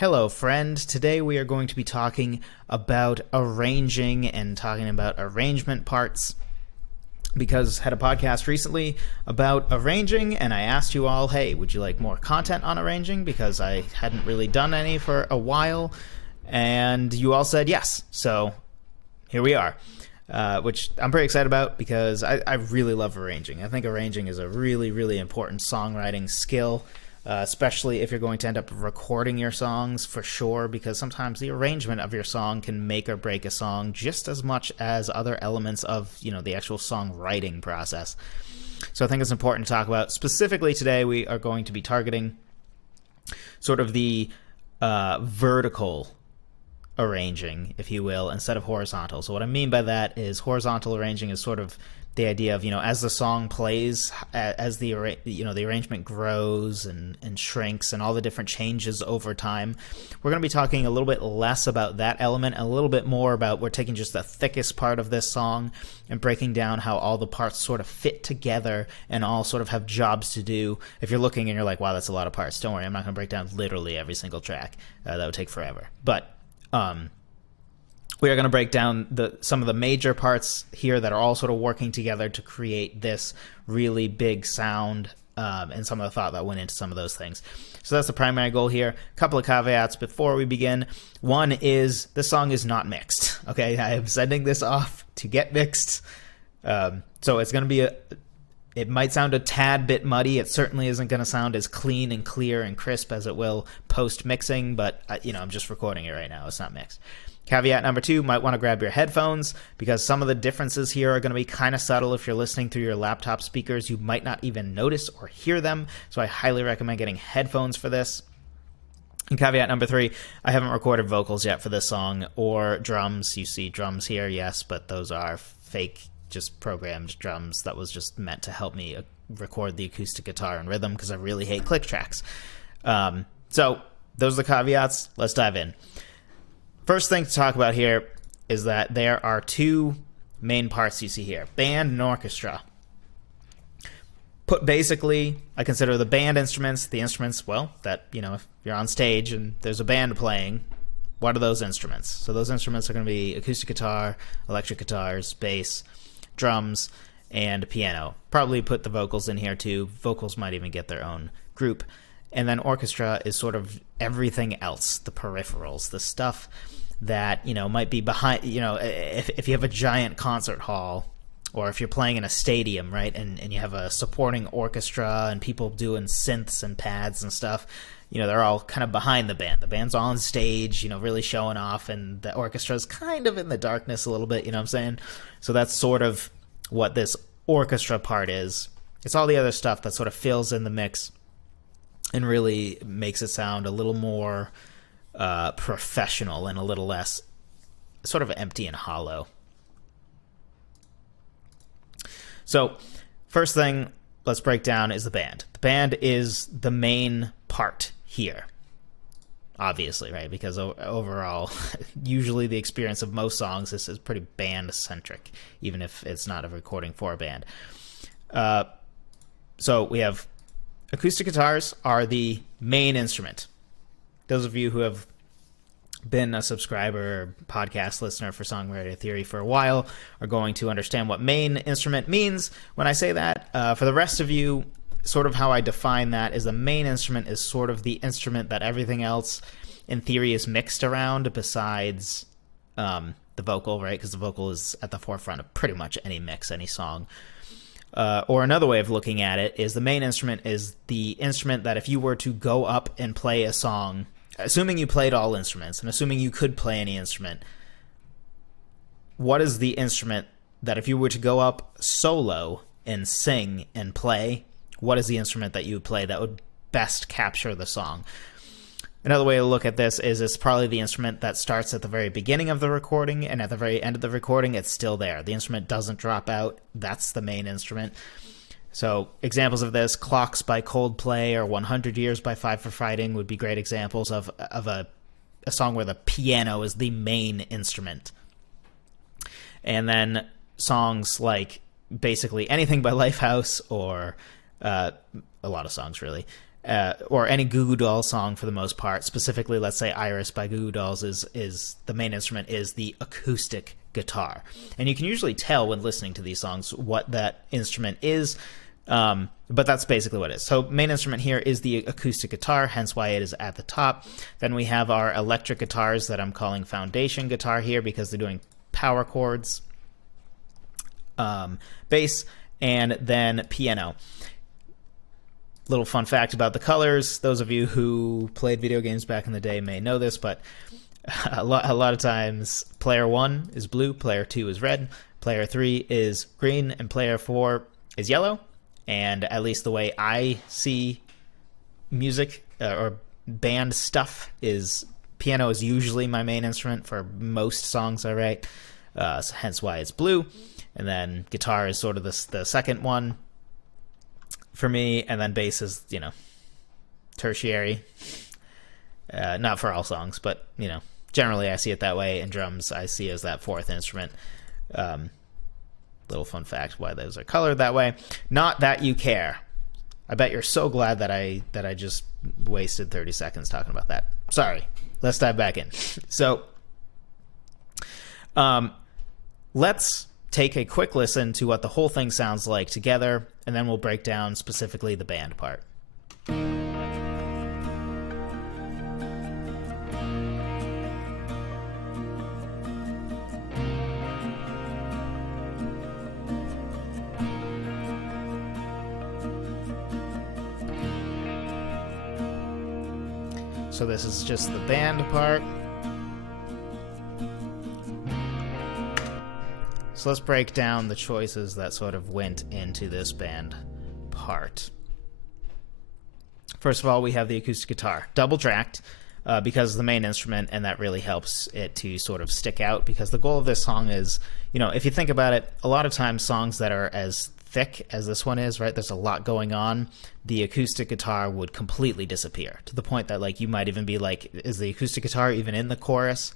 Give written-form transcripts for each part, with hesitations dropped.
Hello, friend. Today we are going to be talking about arranging and talking about arrangement parts because I had a podcast recently about arranging, and I asked you all, hey, would you like more content on arranging? Because I hadn't really done any for a while, and you all said yes. So here we are, which I'm pretty excited about because I really love arranging. I think arranging is a really, really important songwriting skill. Especially if you're going to end up recording your songs, for sure, because sometimes the arrangement of your song can make or break a song just as much as other elements of, the actual songwriting process. So I think it's important to talk about. Specifically today, we are going to be targeting sort of the vertical arranging, if you will, instead of horizontal. So what I mean by that is horizontal arranging is sort of the idea of, as the song plays, as the arrangement grows and shrinks and all the different changes over time. We're going to be talking a little bit less about that element, a little bit more about we're taking just the thickest part of this song and breaking down how all the parts sort of fit together and all sort of have jobs to do. If you're looking and you're like, wow, that's a lot of parts, don't worry, I'm not going to break down literally every single track. That would take forever. But we are going to break down some of the major parts here that are all sort of working together to create this really big sound, and some of the thought that went into some of those things. So that's the primary goal here. A couple of caveats before we begin. One is this song is not mixed. Okay, I am sending this off to get mixed. So it's going to be it might sound a tad bit muddy. It certainly isn't going to sound as clean and clear and crisp as it will post-mixing, but I'm just recording it right now. It's not mixed. Caveat number 2, might want to grab your headphones because some of the differences here are going to be kind of subtle. If you're listening through your laptop speakers, you might not even notice or hear them. So I highly recommend getting headphones for this. And caveat number 3, I haven't recorded vocals yet for this song or drums. You see drums here, yes, but those are fake, just programmed drums. That was just meant to help me record the acoustic guitar and rhythm because I really hate click tracks. So those are the caveats. Let's dive in. First thing to talk about here is that there are two main parts you see here, band and orchestra. Put basically, I consider the band instruments, the instruments, well, that, if you're on stage and there's a band playing, what are those instruments? So those instruments are going to be acoustic guitar, electric guitars, bass, drums, and piano. Probably put the vocals in here too. Vocals might even get their own group. And then orchestra is sort of everything else, the peripherals, the stuff that, might be behind, if you have a giant concert hall or if you're playing in a stadium, right, and you have a supporting orchestra and people doing synths and pads and stuff, they're all kind of behind the band. The band's on stage, really showing off, and the orchestra's kind of in the darkness a little bit, you know what I'm saying? So that's sort of what this orchestra part is. It's all the other stuff that sort of fills in the mix and really makes it sound a little more professional and a little less sort of empty and hollow. So first thing let's break down is the band. The band is the main part here, obviously, right? Because overall, usually the experience of most songs is pretty band-centric, even if it's not a recording for a band. So we have acoustic guitars are the main instrument. Those of you who have been a subscriber or podcast listener for Songwriter Theory for a while are going to understand what main instrument means when I say that. For the rest of you, sort of how I define that is the main instrument is sort of the instrument that everything else in theory is mixed around besides the vocal, right? Because the vocal is at the forefront of pretty much any mix, any song. Or another way of looking at it is the main instrument is the instrument that if you were to go up and play a song, assuming you played all instruments and assuming you could play any instrument, what is the instrument that if you were to go up solo and sing and play, what is the instrument that you would play that would best capture the song? Another way to look at this is it's probably the instrument that starts at the very beginning of the recording, and at the very end of the recording, it's still there. The instrument doesn't drop out. That's the main instrument. So examples of this, Clocks by Coldplay or 100 Years by Five for Fighting would be great examples of a song where the piano is the main instrument. And then songs like basically anything by Lifehouse or a lot of songs really. or any Goo Goo Dolls song for the most part. Specifically, let's say Iris by Goo Goo Dolls is the main instrument is the acoustic guitar. And you can usually tell when listening to these songs what that instrument is, but that's basically what it is. So main instrument here is the acoustic guitar, hence why it is at the top. Then we have our electric guitars that I'm calling foundation guitar here because they're doing power chords, bass, and then piano. Little fun fact about the colors. Those of you who played video games back in the day may know this, but a lot of times player 1 is blue, player 2 is red, player 3 is green, and player 4 is yellow. And at least the way I see music or band stuff is piano is usually my main instrument for most songs I write, so hence why it's blue. And then guitar is sort of the second one for me, and then bass is, tertiary. Not for all songs, but, generally I see it that way, and drums I see as that fourth instrument. Little fun fact why those are colored that way. Not that you care. I bet you're so glad that I just wasted 30 seconds talking about that. Sorry. Let's dive back in. So, let's take a quick listen to what the whole thing sounds like together, and then we'll break down specifically the band part. So this is just the band part. So let's break down the choices that sort of went into this band part. First of all, we have the acoustic guitar, double tracked, because it's the main instrument, and that really helps it to sort of stick out, because the goal of this song is, if you think about it, a lot of times songs that are as thick as this one is, right, there's a lot going on, the acoustic guitar would completely disappear, to the point that, like, you might even be like, is the acoustic guitar even in the chorus?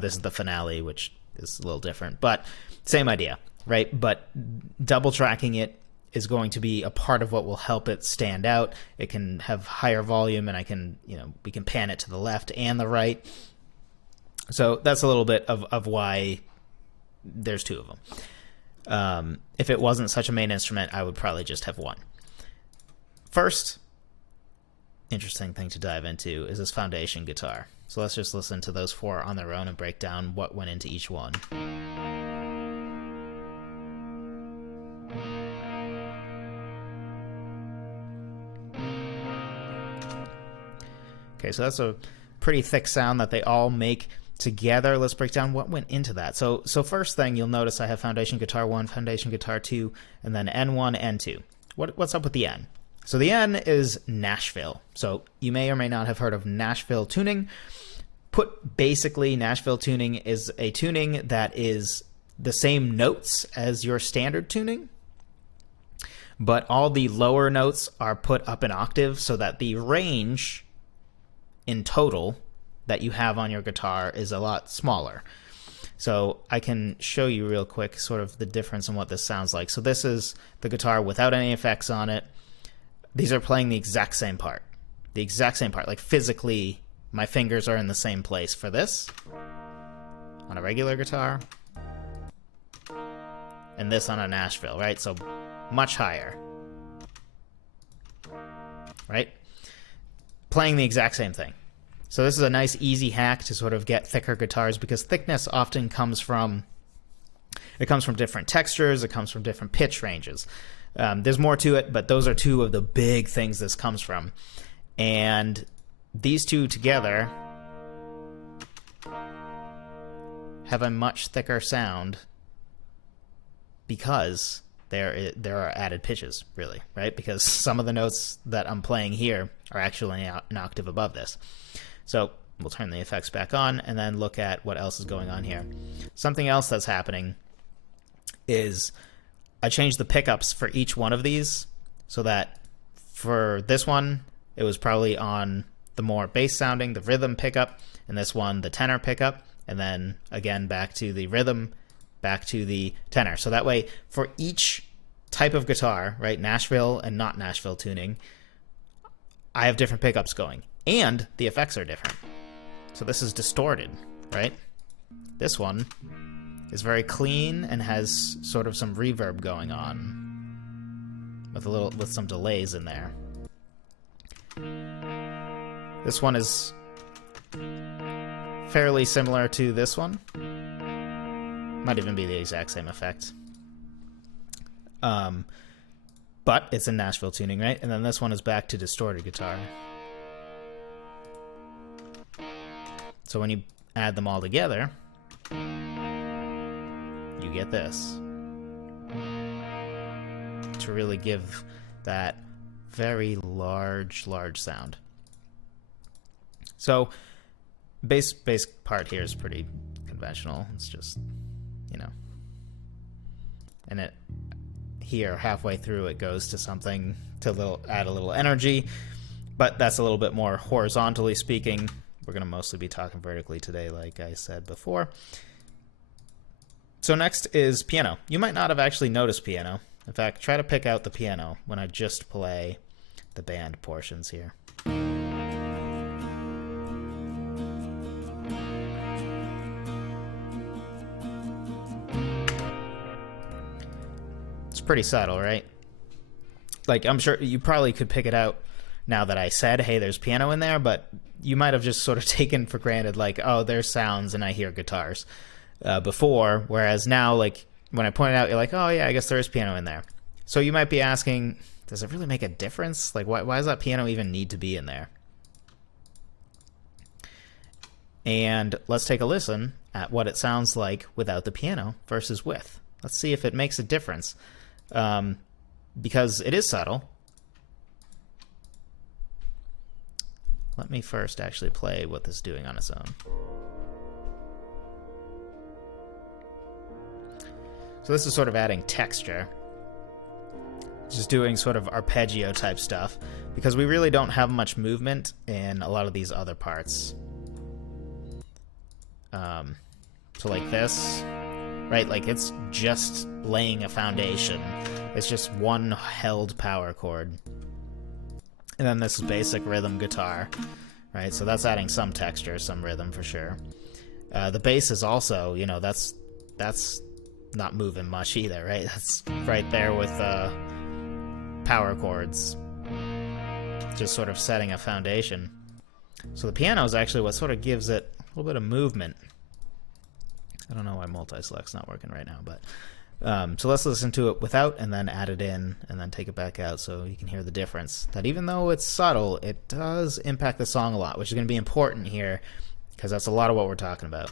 This is the finale, which is a little different, but same idea, right? But double tracking it is going to be a part of what will help it stand out. It can have higher volume, and we can pan it to the left and the right. So that's a little bit of why there's two of them. If it wasn't such a main instrument, I would probably just have one. First interesting thing to dive into is this foundation guitar. So let's just listen to those four on their own and break down what went into each one. Okay, so that's a pretty thick sound that they all make together. Let's break down what went into that. So first thing, you'll notice I have foundation guitar 1, foundation guitar 2, and then N1, N2. What's up with the N? So the N is Nashville. So you may or may not have heard of Nashville Tuning. Put basically, Nashville Tuning is a tuning that is the same notes as your standard tuning, but all the lower notes are put up an octave so that the range in total that you have on your guitar is a lot smaller. So I can show you real quick sort of the difference in what this sounds like. So this is the guitar without any effects on it. These are playing the exact same part. Like physically, my fingers are in the same place for this on a regular guitar, and this on a Nashville, right? So much higher, right? Playing the exact same thing. So this is a nice easy hack to sort of get thicker guitars, because thickness often comes from different textures, it comes from different pitch ranges. There's more to it, but those are two of the big things this comes from. And these two together have a much thicker sound because there are added pitches, really, right? Because some of the notes that I'm playing here are actually an octave above this. So we'll turn the effects back on and then look at what else is going on here. Something else that's happening is I changed the pickups for each one of these so that for this one, it was probably on the more bass sounding, the rhythm pickup, and this one, the tenor pickup, and then again back to the rhythm, back to the tenor. So that way, for each type of guitar, right, Nashville and not Nashville tuning, I have different pickups going, and the effects are different. So this is distorted, right? This one is very clean and has sort of some reverb going on with some delays in there. This one is fairly similar to this one. Might even be the exact same effect. But it's in Nashville tuning, right? And then this one is back to distorted guitar. So when you add them all together, you get this. To really give that very large sound. So bass part here is pretty conventional. It's just, you know. And it here halfway through it goes to something to add a little energy, but that's a little bit more horizontally speaking. We're going to mostly be talking vertically today, like I said before. So next is piano. You might not have actually noticed piano. In fact, try to pick out the piano when I just play the band portions here. It's pretty subtle, right? Like, I'm sure you probably could pick it out now that I said, hey, there's piano in there, but you might have just sort of taken for granted, like, oh, there's sounds and I hear guitars before, whereas now, like, when I point it out, you're like, oh, yeah, I guess there is piano in there. So you might be asking, does it really make a difference? Like, why does that piano even need to be in there? And let's take a listen at what it sounds like without the piano versus with. Let's see if it makes a difference. Because it is subtle. Let me first actually play what this is doing on its own. So this is sort of adding texture. Just doing sort of arpeggio type stuff, because we really don't have much movement in a lot of these other parts. So like this, right? Like it's just laying a foundation. It's just one held power chord. And then this is basic rhythm guitar, right? So that's adding some texture, some rhythm for sure. The bass is also, you know, that's not moving much either, right? That's right there with power chords, just sort of setting a foundation. So the piano is actually what sort of gives it a little bit of movement. I don't know why multi-select's not working right now, but so let's listen to it without and then add it in and then take it back out so you can hear the difference. That even though it's subtle, it does impact the song a lot, which is going to be important here because that's a lot of what we're talking about.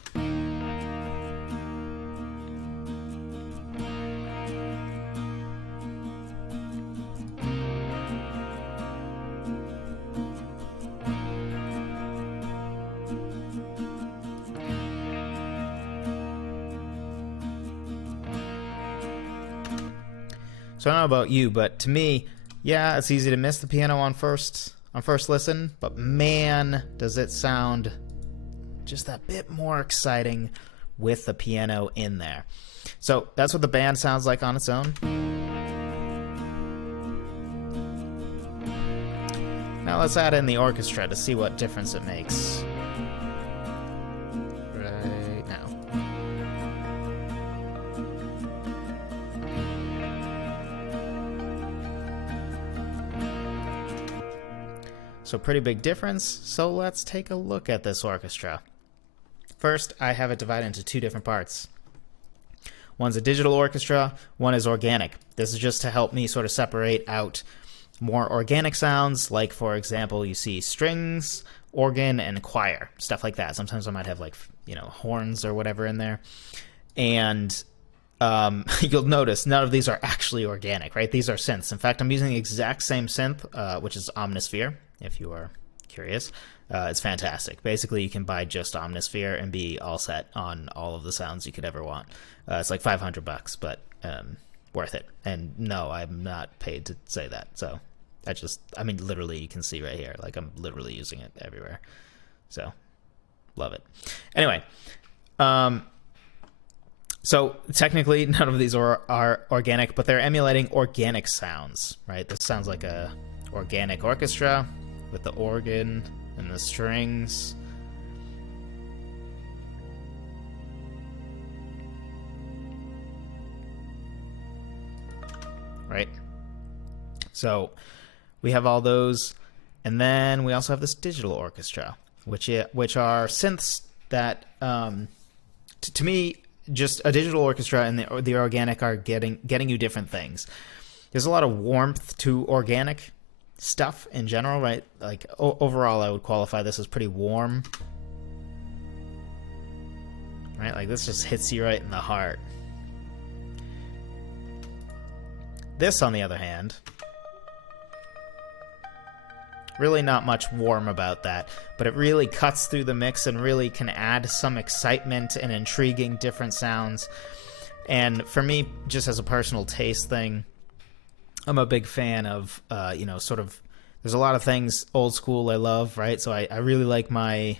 So I don't know about you, but to me, yeah, it's easy to miss the piano on first listen, but man, does it sound just that bit more exciting with the piano in there. So that's what the band sounds like on its own. Now let's add in the orchestra to see what difference it makes. Right now. So pretty big difference. So let's take a look at this orchestra. First, I have it divided into two different parts. One's a digital orchestra, one is organic. This is just to help me sort of separate out more organic sounds, like, for example, you see strings, organ, and choir, stuff like that. Sometimes I might have, like, you know, horns or whatever in there. And you'll notice none of these are actually organic, right? These are synths. In fact, I'm using the exact same synth, which is Omnisphere, if you are curious. It's fantastic. Basically, you can buy just Omnisphere and be all set on all of the sounds you could ever want. It's like $500, but worth it. And no, I'm not paid to say that. So I mean, literally, you can see right here. Like, I'm literally using it everywhere. So, love it. Anyway, so technically, none of these are organic, but they're emulating organic sounds, right? This sounds like a organic orchestra. with the organ and the strings. Right? So we have all those, and then we also have this digital orchestra, which are synths that, to me, just a digital orchestra and the organic are getting you different things. There's a lot of warmth to organic stuff in general, right? Like overall, I would qualify this as pretty warm, right? Like this just hits you right in the heart. This, on the other hand, really not much warm about that, but it really cuts through the mix and really can add some excitement and intriguing different sounds. And for me, just as a personal taste thing, I'm a big fan of, sort of, there's a lot of things old school I love, right? So I really like my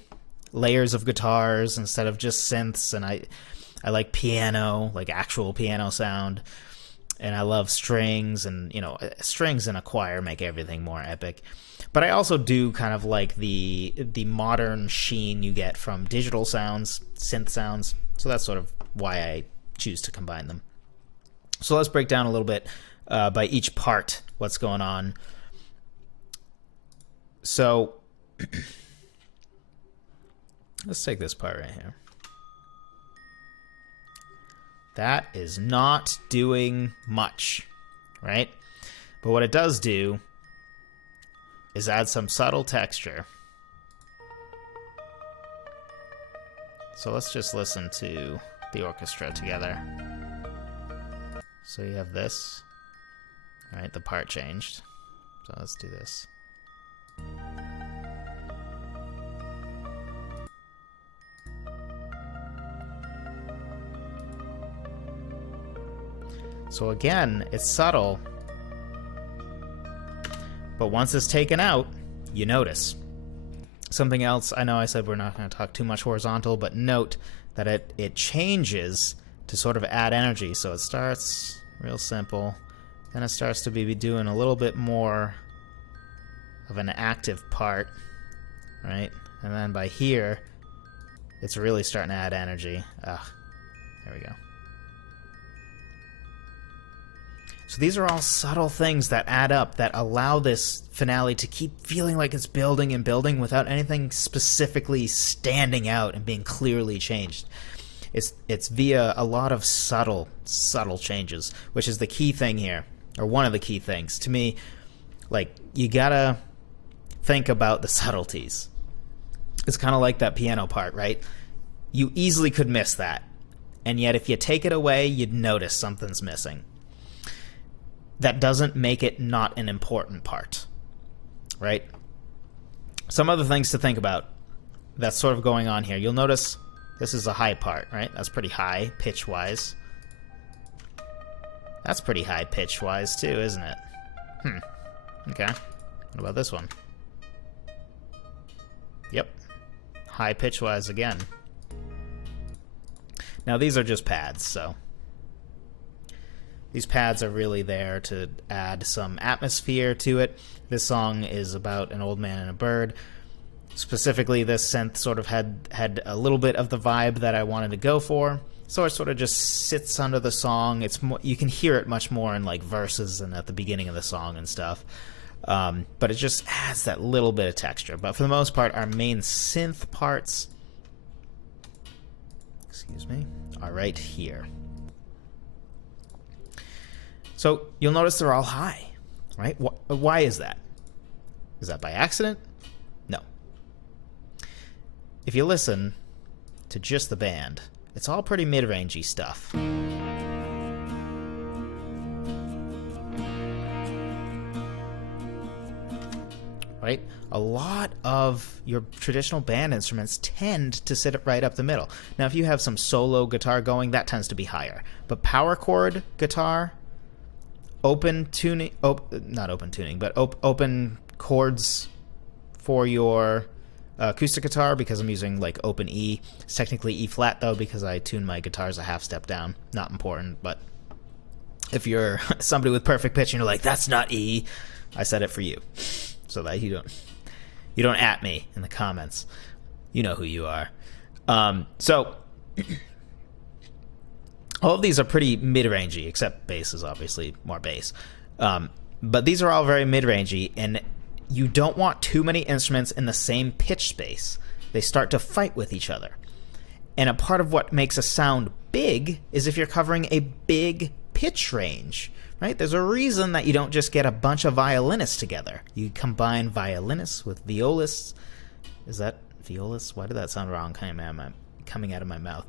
layers of guitars instead of just synths, and I like piano, like actual piano sound. And I love strings, and, strings in a choir make everything more epic. But I also do kind of like the modern sheen you get from digital sounds, synth sounds. So that's sort of why I choose to combine them. So let's break down a little bit by each part what's going on. So let's take this part right here. That is not doing much, right? But what it does do is add some subtle texture. So let's just listen to the orchestra together. So you have this, right? The part changed. So let's do this. So again, it's subtle, but once it's taken out, you notice. Something else, I know I said we're not going to talk too much horizontal, but note that it changes to sort of add energy. So it starts real simple, then it starts to be doing a little bit more of an active part, right? And then by here, it's really starting to add energy. There we go. So these are all subtle things that add up, that allow this finale to keep feeling like it's building and building without anything specifically standing out and being clearly changed. It's via a lot of subtle changes, which is the key thing here, or one of the key things. To me, like, you gotta think about the subtleties. It's kind of like that piano part, right? You easily could miss that, and yet if you take it away, you'd notice something's missing. That doesn't make it not an important part, right? Some other things to think about that's sort of going on here. You'll notice this is a high part, right? That's pretty high pitch-wise. That's pretty high pitch-wise too, isn't it? Okay. What about this one? Yep. High pitch-wise again. Now these are just pads, so these pads are really there to add some atmosphere to it. This song is about an old man and a bird. Specifically, this synth sort of had a little bit of the vibe that I wanted to go for. So it sort of just sits under the song. It's more, you can hear it much more in like verses and at the beginning of the song and stuff. But it just adds that little bit of texture. But for the most part, our main synth parts, are right here. So you'll notice they're all high, right? Why is that? Is that by accident? No. If you listen to just the band, it's all pretty mid-rangey stuff. Right? A lot of your traditional band instruments tend to sit right up the middle. Now, if you have some solo guitar going, that tends to be higher. But power chord guitar, open chords for your acoustic guitar, because I'm using like open E. It's technically E flat though, because I tune my guitars a half step down. Not important, but if you're somebody with perfect pitch and you're like, that's not E, I said it for you, so that you don't. You don't at me in the comments. You know who you are. So all of these are pretty mid-rangey, except bass is obviously more bass. But these are all very mid-rangey, and you don't want too many instruments in the same pitch space. They start to fight with each other. And a part of what makes a sound big is if you're covering a big pitch range, right? There's a reason that you don't just get a bunch of violinists together. You combine violinists with violists. Is that violists? Why did that sound wrong coming out of my mouth?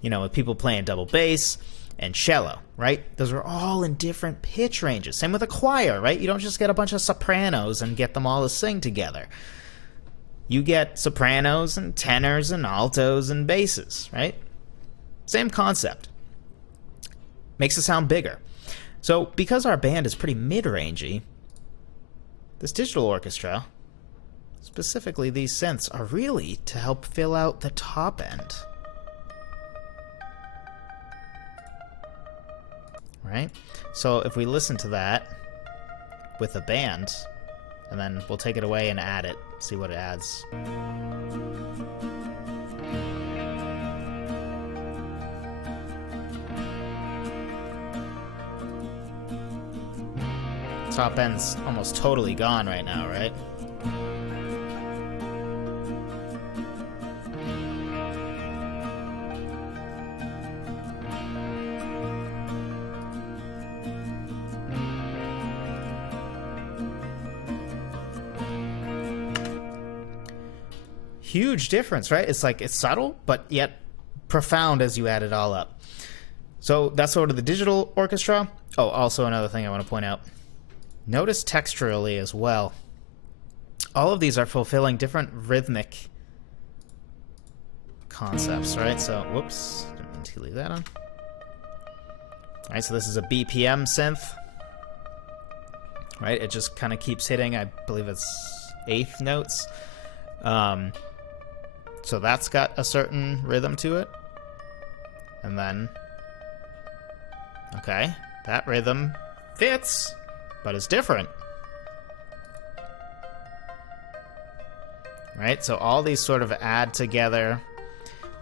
You know, with people playing double bass and cello, right? Those are all in different pitch ranges. Same with a choir, right? You don't just get a bunch of sopranos and get them all to sing together. You get sopranos and tenors and altos and basses, right? Same concept. Makes it sound bigger. So because our band is pretty mid-rangey, this digital orchestra, specifically these synths, are really to help fill out the top end. Right? So if we listen to that with the band, and then we'll take it away and add it, see what it adds. Top end's almost totally gone right now, right? Huge difference, right? It's like, it's subtle, but yet profound as you add it all up. So that's sort of the digital orchestra. Oh, also another thing I want to point out. Notice texturally as well. All of these are fulfilling different rhythmic concepts, right? So, whoops, didn't mean to leave that on. All right, so this is a BPM synth, right? It just kind of keeps hitting, I believe it's eighth notes. So that's got a certain rhythm to it. And then, okay, that rhythm fits, but it's different. Right? So all these sort of add together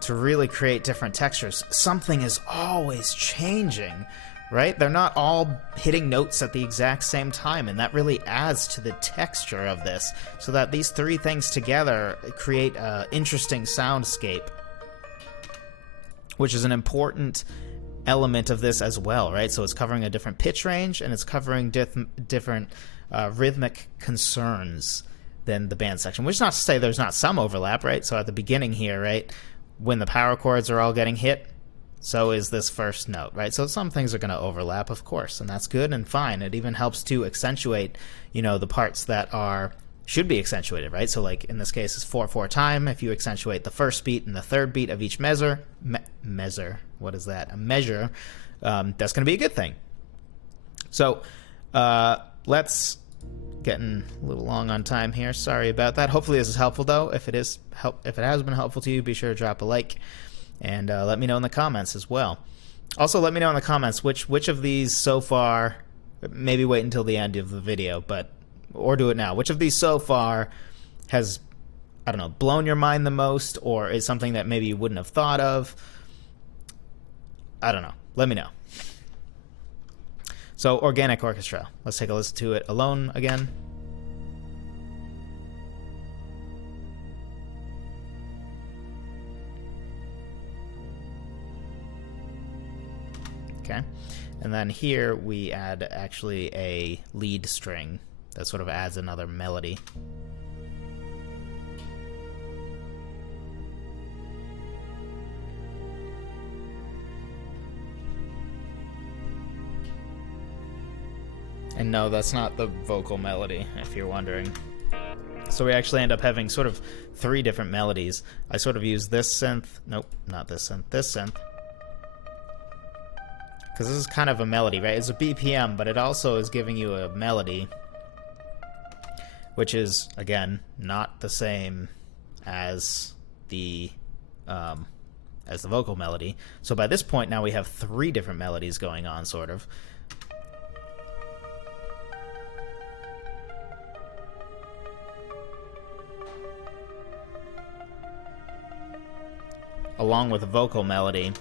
to really create different textures. Something is always changing, right? They're not all hitting notes at the exact same time, and that really adds to the texture of this, so that these three things together create an interesting soundscape, which is an important element of this as well, right? So it's covering a different pitch range, and it's covering different rhythmic concerns than the band section, which is not to say there's not some overlap, right? So at the beginning here, right, when the power chords are all getting hit, so is this first note, right? So some things are going to overlap, of course, and that's good and fine. It even helps to accentuate, you know, the parts that should be accentuated, right? So like in this case, it's 4/4 time. If you accentuate the first beat and the third beat of each measure, what is that? A measure. That's going to be a good thing. So let's getting a little long on time here. Sorry about that. Hopefully this is helpful though. If it has been helpful to you, be sure to drop a like. And let me know in the comments as well. Also, let me know in the comments which of these so far, maybe wait until the end of the video, or do it now. Which of these so far has, I don't know, blown your mind the most, or is something that maybe you wouldn't have thought of? I don't know. Let me know. So, Organic Orchestra. Let's take a listen to it alone again. Okay, and then here we add actually a lead string that sort of adds another melody. And no, that's not the vocal melody, if you're wondering. So we actually end up having sort of three different melodies. I sort of use this synth, nope, not this synth, this synth. Because this is kind of a melody, right? It's a BPM, but it also is giving you a melody, which is, again, not the same as the vocal melody. So by this point now we have three different melodies going on, sort of. along with a vocal melody.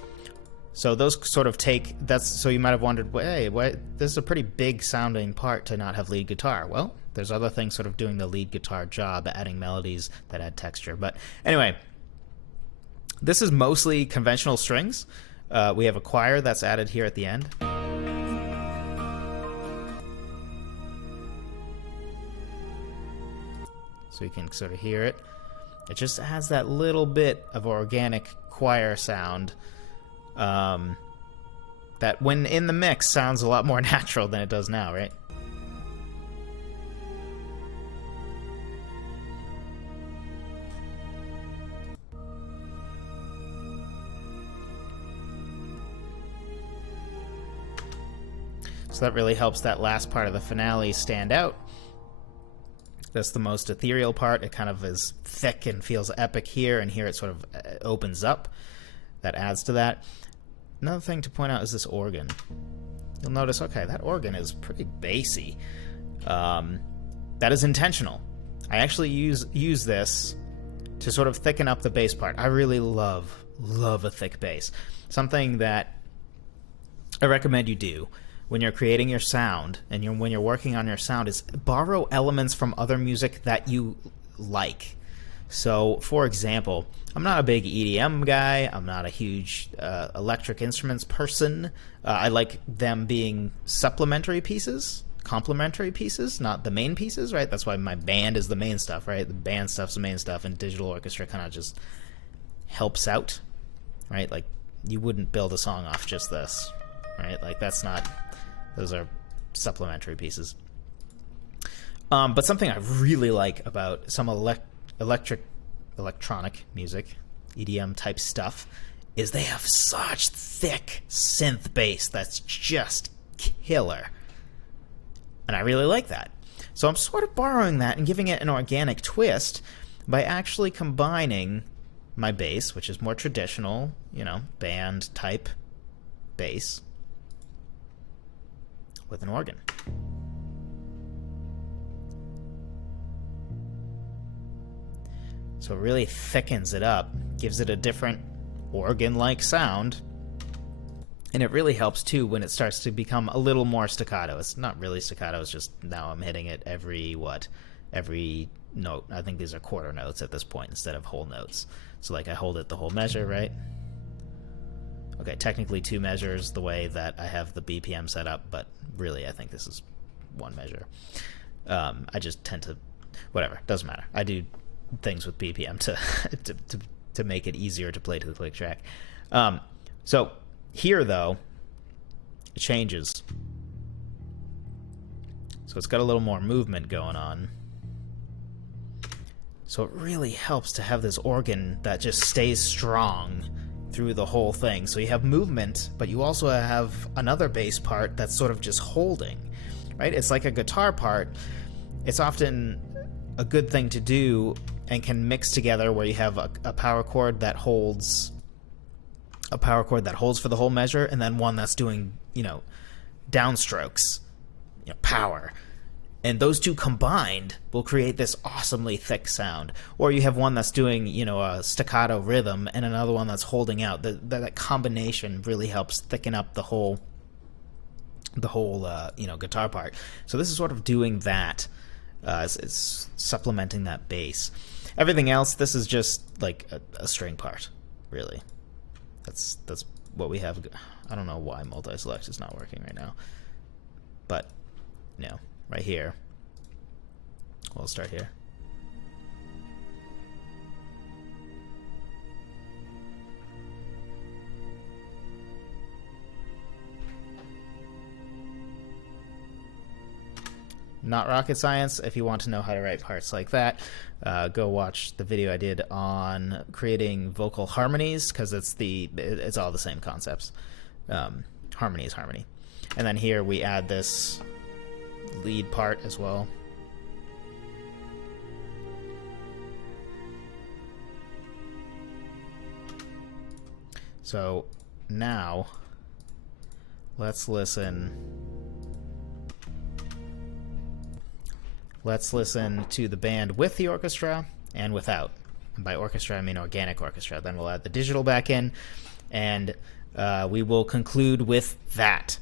So those sort of take, so you might have wondered, hey, this is a pretty big sounding part to not have lead guitar. Well, there's other things sort of doing the lead guitar job, adding melodies that add texture. But anyway, this is mostly conventional strings. We have a choir that's added here at the end. So you can sort of hear it. It just has that little bit of organic choir sound that when in the mix sounds a lot more natural than it does now, right? So that really helps that last part of the finale stand out. That's the most ethereal part. It kind of is thick and feels epic here, and here it sort of opens up. That adds to that. Another thing to point out is this organ. You'll notice, okay, that organ is pretty bassy. That is intentional. I actually use this to sort of thicken up the bass part. I really love a thick bass. Something that I recommend you do when you're creating your sound and when you're working on your sound is borrow elements from other music that you like. So, for example, I'm not a big EDM guy. I'm not a huge electric instruments person. I like them being supplementary pieces, complementary pieces, not the main pieces, right? That's why my band is the main stuff, right? The band stuff's the main stuff, and digital orchestra kind of just helps out, right? Like, you wouldn't build a song off just this, right? Like, that's not... Those are supplementary pieces. But something I really like about some electronic music, EDM type stuff, is they have such thick synth bass that's just killer. And I really like that. So I'm sort of borrowing that and giving it an organic twist by actually combining my bass, which is more traditional, band type bass, with an organ. So it really thickens it up, gives it a different organ-like sound, and it really helps too when it starts to become a little more staccato. It's not really staccato, it's just now I'm hitting it every note. I think these are quarter notes at this point instead of whole notes. So like I hold it the whole measure, right? Okay, technically 2 measures the way that I have the BPM set up, but really I think this is 1 measure. I just tend to, whatever, doesn't matter. I do things with BPM to make it easier to play to the click track. So here though, it changes. So it's got a little more movement going on. So it really helps to have this organ that just stays strong through the whole thing. So you have movement, but you also have another bass part that's sort of just holding, right? It's like a guitar part. It's often a good thing to do and can mix together where you have a power chord that holds for the whole measure, and then one that's doing, downstrokes, power. And those two combined will create this awesomely thick sound. Or you have one that's doing, a staccato rhythm and another one that's holding out. That combination really helps thicken up the whole guitar part. So this is sort of doing that. It's supplementing that bass. Everything else, this is just like a string part, really. That's what we have. I don't know why multi-select is not working right now. But, right here. We'll start here. Not rocket science. If you want to know how to write parts like that, go watch the video I did on creating vocal harmonies, because it's all the same concepts. Harmony is harmony. And then here we add this lead part as well. So now let's listen to the band with the orchestra and without. And by orchestra, I mean organic orchestra. Then we'll add the digital back in, and we will conclude with that.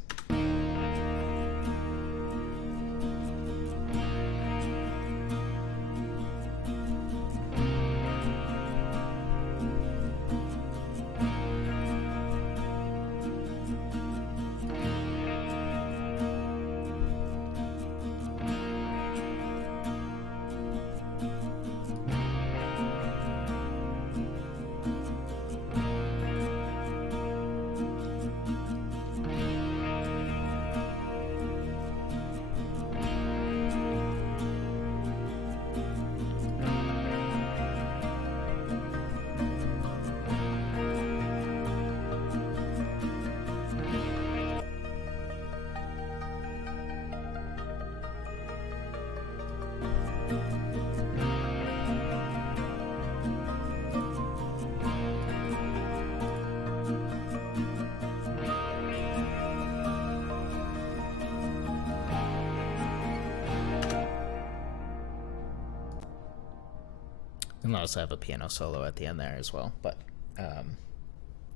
You'll notice I have a piano solo at the end there as well, but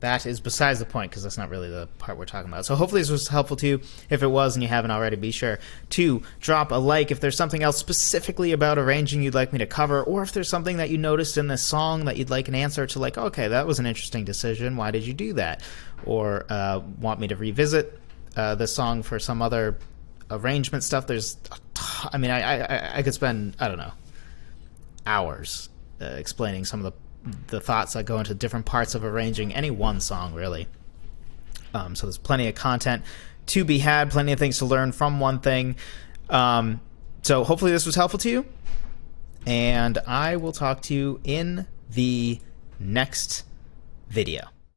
that is besides the point because that's not really the part we're talking about. So hopefully this was helpful to you. If it was and you haven't already, be sure to drop a like. If there's something else specifically about arranging you'd like me to cover, or if there's something that you noticed in this song that you'd like an answer to, like, okay, that was an interesting decision, why did you do that? Or want me to revisit this song for some other arrangement stuff. There's I mean, I could spend, I don't know, hours explaining some of the thoughts that go into different parts of arranging any one song, really. So there's plenty of content to be had, plenty of things to learn from one thing. So hopefully this was helpful to you, and I will talk to you in the next video.